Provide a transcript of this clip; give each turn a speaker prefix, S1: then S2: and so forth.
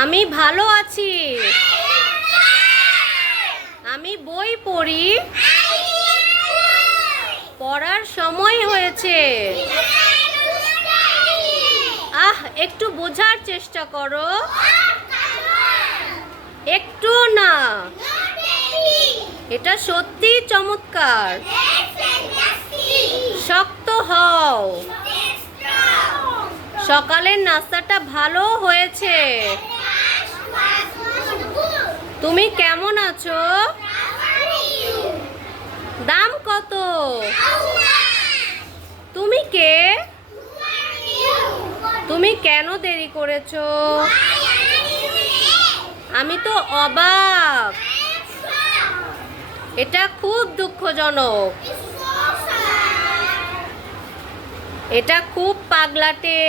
S1: আমি ভালো আছি। আমি বই পড়ি। পড়ার সময় হয়েছে। আহ, একটু বোঝার চেষ্টা করো। একটু না। এটা সত্যি চমৎকার। শক্ত হও। সকালের নাস্তাটা ভালো হয়েছে। তুমি কেমন আছো? দাম কত? তুমি কে? তুমি কেন দেরি করেছ? আমি তো অবাক। এটা খুব দুঃখজনক। এটা খুব পাগলাটে।